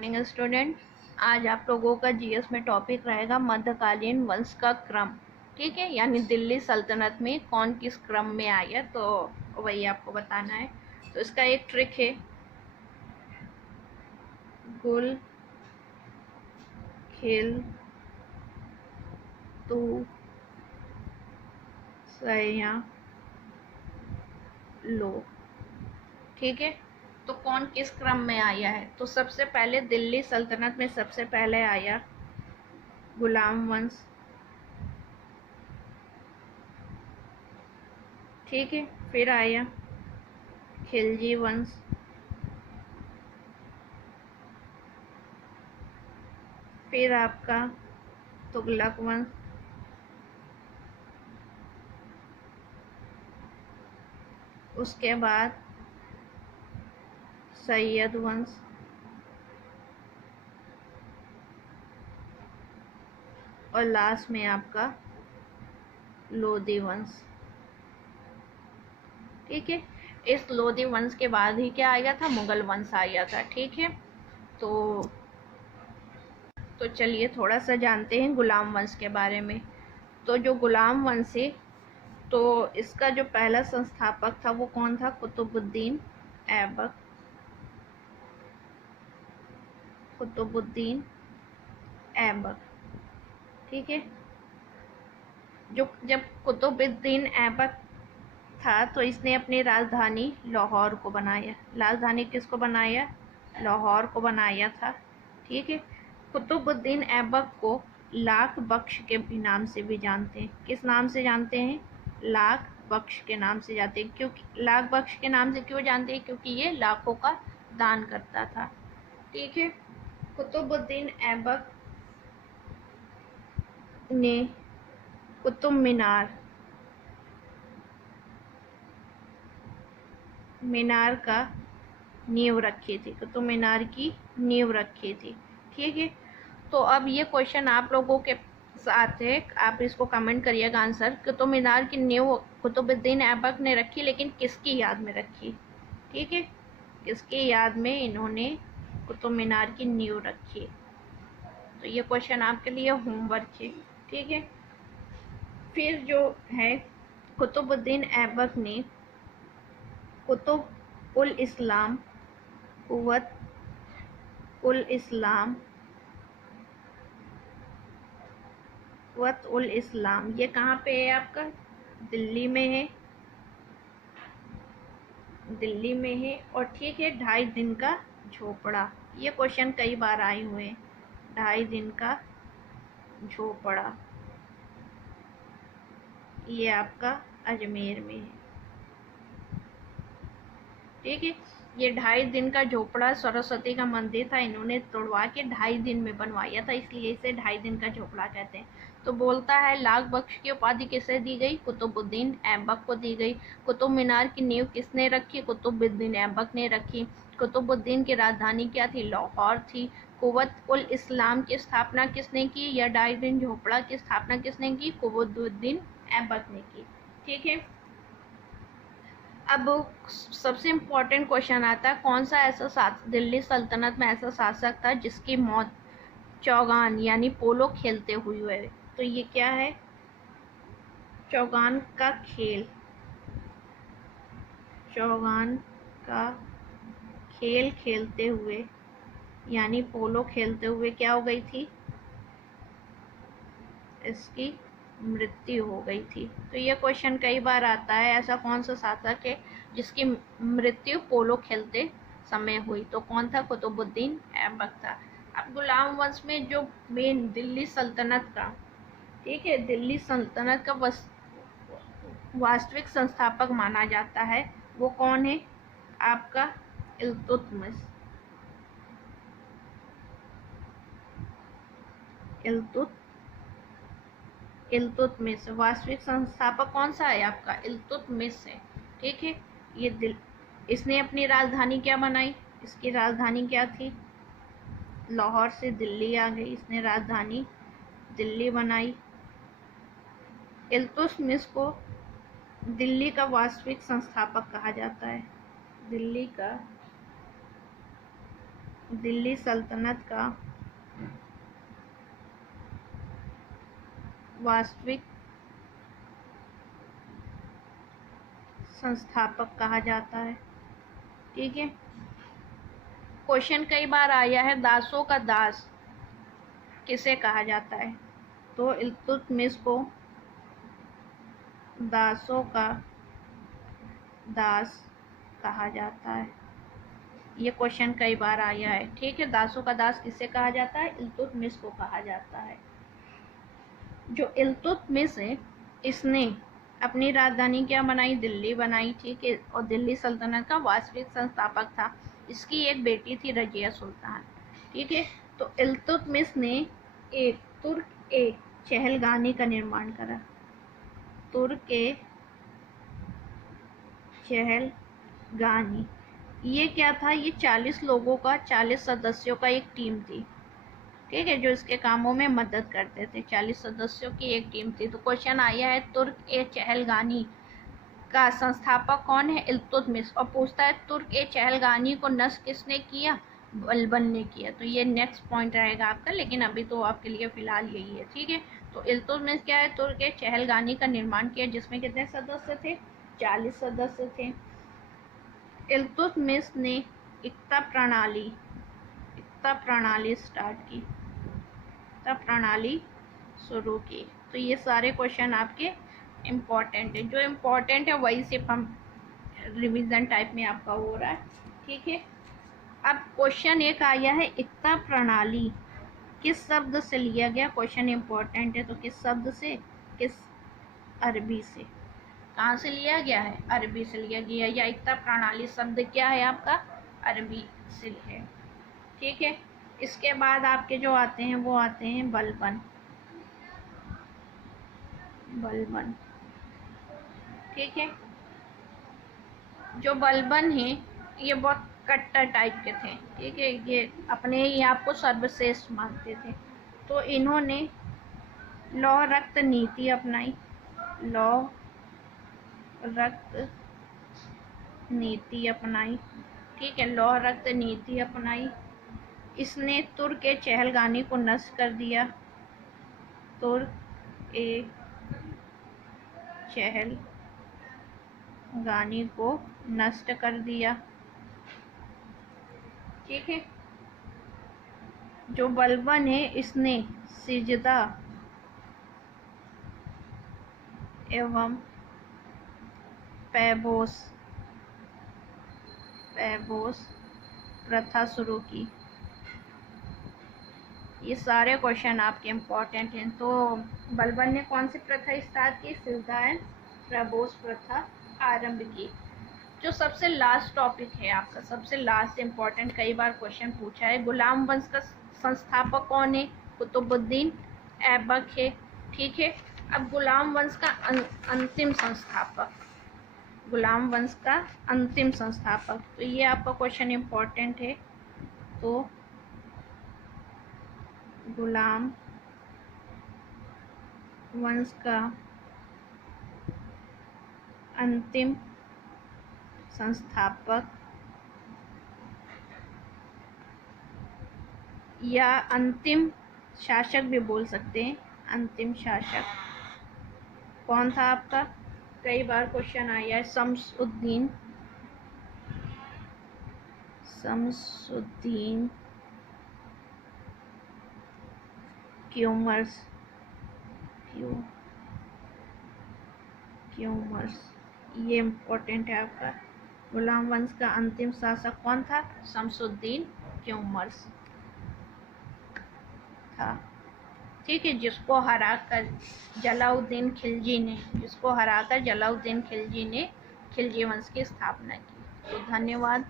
Morning student. आज आप लोगों का जीएस में टॉपिक रहेगा मध्यकालीन वंश का क्रम। ठीक है, यानी दिल्ली सल्तनत में कौन किस क्रम में आया, तो वही आपको बताना है। तो इसका एक ट्रिक है, गुल खिल तू सया लो। ठीक है, तो कौन किस क्रम में आया है? तो सबसे पहले दिल्ली सल्तनत में सबसे पहले आया गुलाम वंश। ठीक है, फिर आया खिलजी वंश, फिर आपका तुगलक वंश, उसके बाद सैयद वंश, और लास्ट में आपका लोधी वंश। ठीक है, इस लोधी वंश के बाद ही क्या आया था? मुगल वंश आया था। ठीक है, तो चलिए थोड़ा सा जानते हैं गुलाम वंश के बारे में। तो जो गुलाम वंश है, तो इसका जो पहला संस्थापक था वो कौन था? कुतुबुद्दीन ऐबक। कुतुबुद्दीन ऐबक। ठीक है, जो जब कुतुबुद्दीन ऐबक था तो इसने अपनी राजधानी लाहौर को बनाया। राजधानी किसको बनाया? लाहौर को बनाया था। ठीक है, कुतुबुद्दीन ऐबक को लाख बख्श के भी नाम से भी जानते हैं। किस नाम से जानते हैं? लाख बख्श के नाम से जानते हैं। क्योंकि लाख बख्श के नाम से क्यों जानते हैं? क्योंकि ये लाखों का दान करता था। ठीक है, कुतुबुद्दीन ऐबक ने कुतुब मीनार का नींव रखी थी। कुतुब मीनार की नींव रखी थी। ठीक है, तो अब ये क्वेश्चन आप लोगों के साथ है, आप इसको कमेंट करिएगा आंसर। कुतुब मीनार की नींव कुतुबुद्दीन ऐबक ने रखी, लेकिन किसकी याद में रखी? ठीक है, किसकी याद में इन्होंने कुतुब मीनार की नींव रखी? तो ये क्वेश्चन आपके लिए होमवर्क है। ठीक है, फिर जो है कुतुबुद्दीन ऐबक ने कुतुब उल इस्लाम, कुव्वत उल इस्लाम, कुव्वत उल इस्लाम, ये कहाँ पे है आपका? दिल्ली में है। दिल्ली में है। और ठीक है, 2.5 दिन का झोपड़ा, ये क्वेश्चन कई बार आए हुए हैं। 2.5 दिन का झोपड़ा, ये आपका अजमेर में है। ठीक है, ये 2.5 दिन का झोपड़ा सरस्वती का मंदिर था, इन्होंने तोड़वा के 2.5 दिन में बनवाया था, इसलिए इसे 2.5 दिन का झोपड़ा कहते हैं। तो बोलता है लाख बख्श की उपाधि किसे दी गई? कुतुबुद्दीन ऐबक को दी गई। कुतुब मीनार की नींव किसने रखी? कुतुबुद्दीन ऐबक ने रखी। कुतुबुद्दीन की राजधानी क्या थी? लाहौर थी। कुव्वत उल इस्लाम की स्थापना किसने की? या 2.5 दिन झोपड़ा की स्थापना किसने की? कुतुबुद्दीन ऐबक ने की। ठीक है, अब सबसे इम्पोर्टेंट क्वेश्चन आता है, कौन सा ऐसा दिल्ली सल्तनत में ऐसा शासक था जिसकी मौत चौगान यानी पोलो खेलते हुई हुई? तो ये क्या है? चौगान का खेल। चौगान का खेल खेलते हुए यानी पोलो खेलते हुए क्या हो गई थी? इसकी मृत्यु हो गई थी। तो ये क्वेश्चन कई बार आता है, ऐसा कौन सा शासक है जिसकी मृत्यु पोलो खेलते समय हुई? तो कौन था? कुतुबुद्दीन ऐबक था। अब गुलाम वंश में जो मेन दिल्ली सल्तनत का, ठीक है, दिल्ली सल्तनत का वास्तविक संस्थापक माना जाता है, वो कौन है? आपका इल्तुतमिश। इल्तुतमिश वास्तविक संस्थापक कौन सा है? आपका इल्तुतमिश है। ठीक है, ये इसने अपनी राजधानी क्या बनाई? इसकी राजधानी क्या थी? लाहौर से दिल्ली आ गई, इसने राजधानी दिल्ली बनाई। इल्तुतमिश को दिल्ली का वास्तविक संस्थापक कहा जाता है। दिल्ली का दिल्ली सल्तनत का वास्तविक संस्थापक कहा जाता है। ठीक है, क्वेश्चन कई बार आया है, दासों का दास किसे कहा जाता है? तो इल्तुतमिश को दासों का दास कहा जाता है। ये क्वेश्चन कई बार आया है। ठीक है, दासों का दास किसे कहा जाता है? इल्तुतमिश को कहा जाता है। जो इल्तुतमिश है, इसने अपनी राजधानी क्या बनाई? दिल्ली बनाई। ठीक है, और दिल्ली सल्तनत का वास्तविक संस्थापक था। इसकी एक बेटी थी रजिया सुल्तान। ठीक है, तो इल्तुतमिश ने एक तुर्क ए चहलगानी का निर्माण करा। तुर्क ए चहलगानी, ये क्या था? ये 40 लोगों का, 40 सदस्यों का एक टीम थी। ठीक है, जो इसके कामों में मदद करते थे। 40 सदस्यों की एक टीम थी। तो क्वेश्चन आया है, तुर्क ए चहलगानी का संस्थापक कौन है? इल्तुतमिश। और पूछता है तुर्क ए चहलगानी को नष्ट किसने किया? बलबन ने किया। तो ये नेक्स्ट पॉइंट रहेगा आपका, लेकिन अभी तो आपके लिए फिलहाल यही है। ठीक है, तो इल्तुतमिश क्या है? तुर्क ए चहलगानी का निर्माण किया, जिसमें कितने सदस्य थे? 40 सदस्य थे। इल्तुतमिश ने इक्ता प्रणाली स्टार्ट की, इक्ता प्रणाली शुरू की। तो ये सारे क्वेश्चन आपके इम्पोर्टेंट है। जो इम्पोर्टेंट है वही सिर्फ हम रिवीजन टाइप में आपका हो रहा है। ठीक है, अब क्वेश्चन एक आया है, इक्ता प्रणाली किस शब्द से लिया गया? क्वेश्चन इम्पोर्टेंट है, तो किस शब्द से? किस? अरबी से। कहाँ से लिया गया है? अरबी से लिया गया। या इक्ता प्रणाली शब्द क्या है आपका? अरबी से है। ठीक है, इसके बाद आपके जो आते हैं वो आते हैं बलबन। बलबन, ठीक है, जो बलबन है ये बहुत कट्टर टाइप के थे। ठीक है, ये अपने ही आप को सर्वश्रेष्ठ मानते थे। तो इन्होंने लौह रक्त नीति अपनाई। लौह रक्त नीति अपनाई। ठीक है, लौह रक्त नीति अपनाई। इसने तुर्क ए चहलगानी को नष्ट कर दिया। तुर्क ए चहलगानी को नष्ट कर दिया। ठीक है, जो बलबन है इसने सिजदा एवं पैबोस प्रथा शुरू की। ये सारे क्वेश्चन आपके इम्पोर्टेंट हैं। तो बलबन ने कौन सी प्रथा स्टार्ट की? सिजदा एंड पैबोस प्रथा आरंभ की। जो सबसे लास्ट टॉपिक है आपका, सबसे लास्ट इम्पोर्टेंट, कई बार क्वेश्चन पूछा है, गुलाम वंश का संस्थापक कौन है? कुतुबुद्दीन ऐबक है। ठीक है, अब गुलाम वंश का अंतिम संस्थापक, गुलाम वंश का अंतिम संस्थापक, तो ये आपका क्वेश्चन इम्पोर्टेंट है। तो गुलाम वंश का अंतिम संस्थापक या अंतिम शासक भी बोल सकते हैं, अंतिम शासक कौन था आपका? कई बार क्वेश्चन आया है, शम्सुद्दीन क्यूमर्स, ये इम्पोर्टेंट है आपका। गुलाम वंश का अंतिम शासक कौन था? शम्सुद्दीन क्यूमर्स था। ठीक है, जिसको हराकर जलाउद्दीन खिलजी ने खिलजी वंश की स्थापना की। तो धन्यवाद।